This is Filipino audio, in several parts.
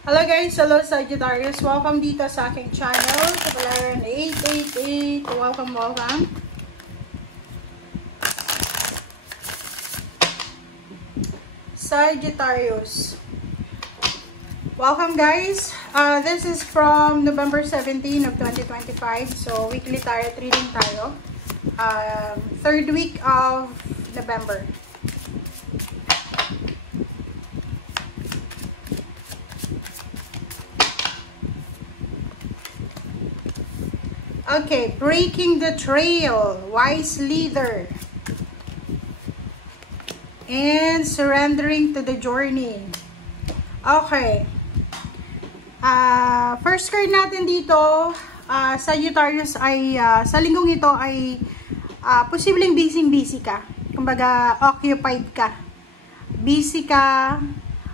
Hello guys, hello Sagittarius. Welcome dito sa aking channel, Kapalaran 888. Welcome. Sagittarius. Welcome guys. This is from November 17 of 2025. So, weekly tarot reading tayo. Third week of November. Okay, breaking the trail, wise leader, and surrendering to the journey. Okay. First card natin dito, Sagittarius, ay sa linggong ito ay posibleng busy ka. Kumbaga, occupied ka. Busy ka,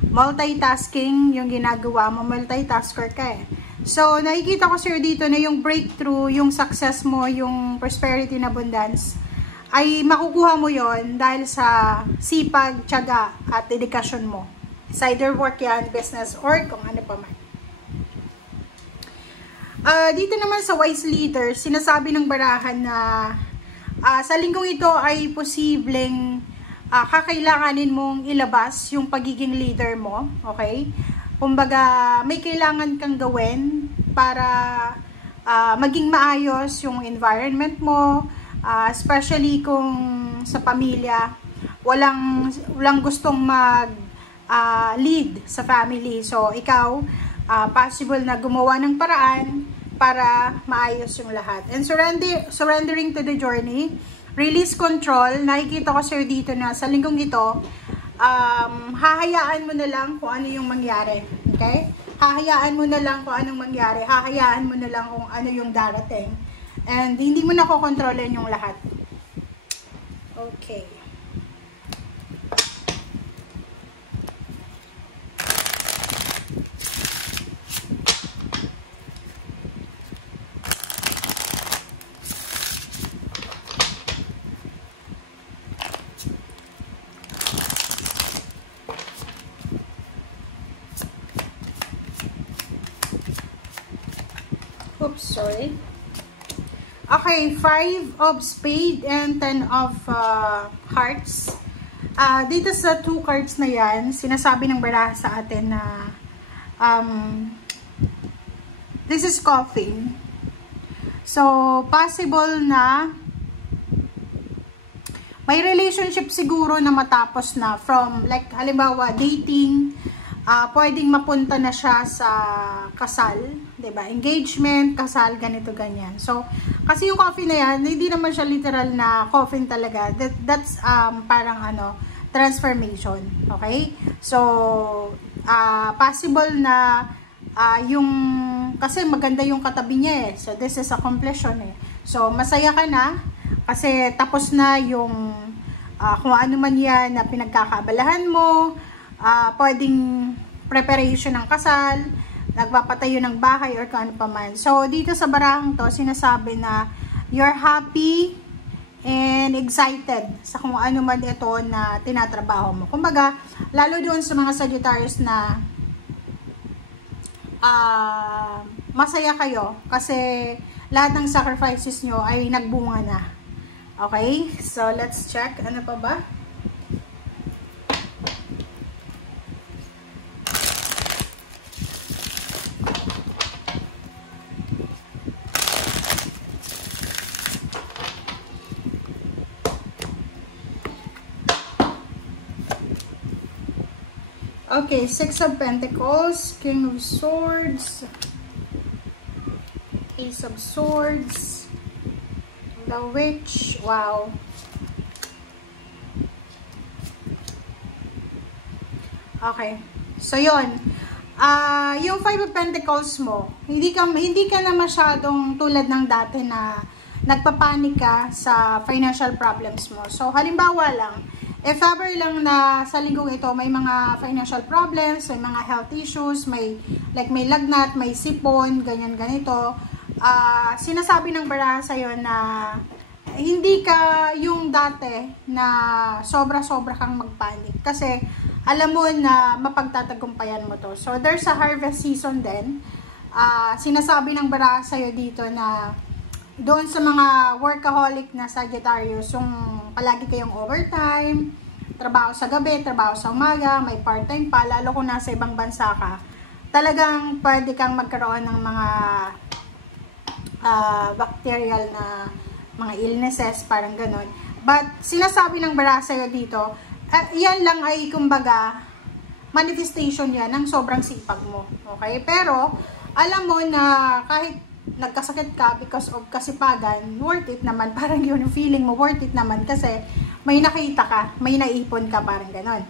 multitasking yung ginagawa mo, multitasker ka eh. So, nakikita ko sir dito na yung breakthrough, yung success mo, yung prosperity and abundance, ay makukuha mo yon dahil sa sipag, tiyaga, at dedikasyon mo. It's either work yan, business, or kung ano pa man. Dito naman sa wise leader, sinasabi ng barahan na sa linggong ito ay posibleng kakailanganin mong ilabas yung pagiging leader mo, okay? Kumbaga, may kailangan kang gawin para maging maayos yung environment mo, especially kung sa pamilya, walang gustong mag-lead sa family. So, ikaw, possible na gumawa ng paraan para maayos yung lahat. And surrendering to the journey, release control, nakikita ko sir dito na sa linggong ito, hahayaan mo na lang kung ano yung mangyari. Okay? Hahayaan mo na lang kung anong mangyari. Hahayaan mo na lang kung ano yung darating. And hindi mo na kokontrolin yung lahat. Okay. Oops, sorry. Okay, 5 of spade and 10 of hearts. Dito sa 2 cards na yan, sinasabi ng baraha sa atin na this is coughing. So, possible na may relationship siguro na matapos na from like halimbawa dating, pwedeng mapunta na siya sa kasal, 'di ba? Engagement, kasal, ganito ganyan. So, kasi yung coffin na yan, hindi naman siya literal na coffin talaga. That's parang transformation, okay? So, possible na yung kasi maganda yung katabi niya eh. So, this is a completion eh. So, masaya ka na kasi tapos na yung kung ano man yan na pinagkakaabalahan mo. Pwedeng preparation ng kasal, nagpapatayo ng bahay or kung ano pa man. So, dito sa barahang to, sinasabi na you're happy and excited sa kung ano man ito na tinatrabaho mo. Kumbaga, lalo doon sa mga Sagittarius na masaya kayo kasi lahat ng sacrifices nyo ay nagbunga na. Okay? So, let's check. Ano pa ba? Okay, 6 of Pentacles, King of Swords, Ace of Swords, the Witch, wow. Okay, so yun. Yung 5 of Pentacles mo, hindi ka na masyadong tulad ng dati na nagpapanik ka sa financial problems mo. So, halimbawa lang, if ever lang na sa linggong ito may mga financial problems, may mga health issues, may lagnat, may sipon, ganyan ganito, sinasabi ng baraha sa'yo na hindi ka yung dati na sobra-sobra kang magpanik. Kasi alam mo na mapagtatagumpayan mo to. So, there's a harvest season din. Sinasabi ng baraha sa'yo dito na doon sa mga workaholic na Sagittarius, yung palagi kayong overtime, trabaho sa gabi, trabaho sa umaga, may part-time pa, lalo kung nasa ibang bansa ka, talagang pwede kang magkaroon ng mga bacterial na mga illnesses, parang ganon. But, sinasabi ng baraha sa'yo dito, yan lang ay, kumbaga, manifestation yan ng sobrang sipag mo. Okay? Pero, alam mo na kahit nagkasakit ka because of kasipagan, worth it naman. Parang yun, yung feeling mo, worth it naman. Kasi, may nakita ka, may naipon ka, parang ganon.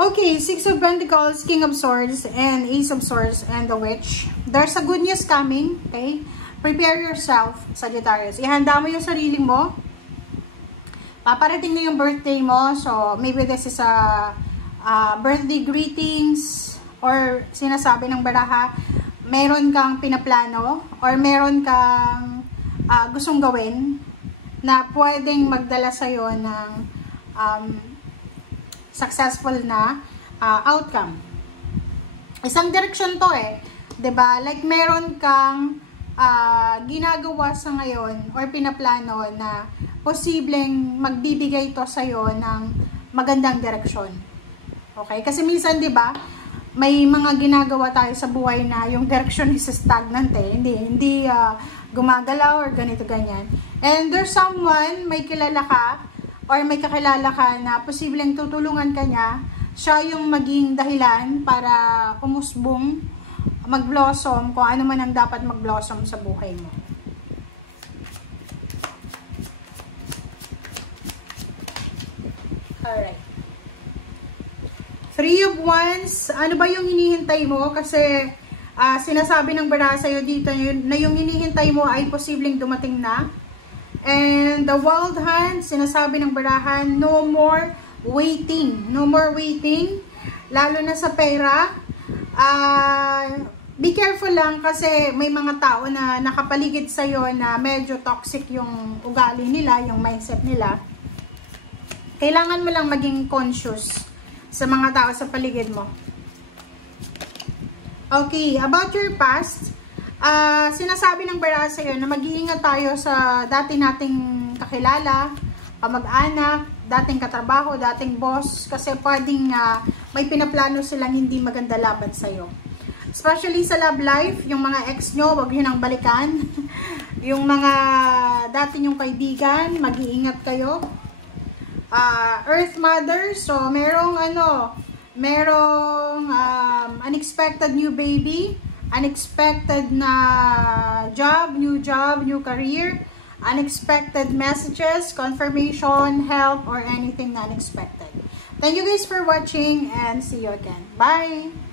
Okay, Six of Pentacles, King of Swords, and Ace of Swords, and the Witch. There's a good news coming, okay? Prepare yourself, Sagittarius. Ihanda mo yung sarili mo. Paparating na yung birthday mo. So, maybe this is a birthday greetings or sinasabi ng baraha, meron kang pinaplano or meron kang gustong gawin na pwedeng magdala sa'yo ng successful na outcome. Isang direksyon to eh. 'Di ba? Like meron kang ginagawa sa ngayon or pinaplano na posibleng magbibigay to sa'yo ng magandang direksyon. Okay? Kasi minsan, 'di ba, may mga ginagawa tayo sa buhay na yung direction is stagnant eh. Hindi gumagalaw or ganito ganyan. And there's someone, may kilala ka or may kakilala ka na posibleng tutulungan ka niya, siya yung maging dahilan para umusbong, mag-blossom, kung ano man ang dapat mag-blossom sa buhay mo. Alright. Three of Wands, ano ba yung hinihintay mo? Kasi sinasabi ng baraha sa'yo dito na yung hinihintay mo ay posibleng dumating na. And the Wild Hand, sinasabi ng baraha, no more waiting. No more waiting. Lalo na sa pera. Be careful lang kasi may mga tao na nakapaligid sa'yo na medyo toxic yung ugali nila, yung mindset nila. Kailangan mo lang maging conscious sa mga tao sa paligid mo. Okay, about your past, sinasabi ng baraha sa'yo na mag-iingat tayo sa dati nating kakilala, kamag-anak, dating katrabaho, dating boss, kasi pwedeng may pinaplano silang hindi maganda laban sa'yo. Especially sa love life, yung mga ex nyo, wag yun ang balikan. Yung mga dati nyong kaibigan, mag-iingat kayo. Earth Mother, so merong unexpected new baby, unexpected na job, new career, unexpected messages, confirmation, help, or anything na unexpected. Thank you guys for watching and see you again. Bye!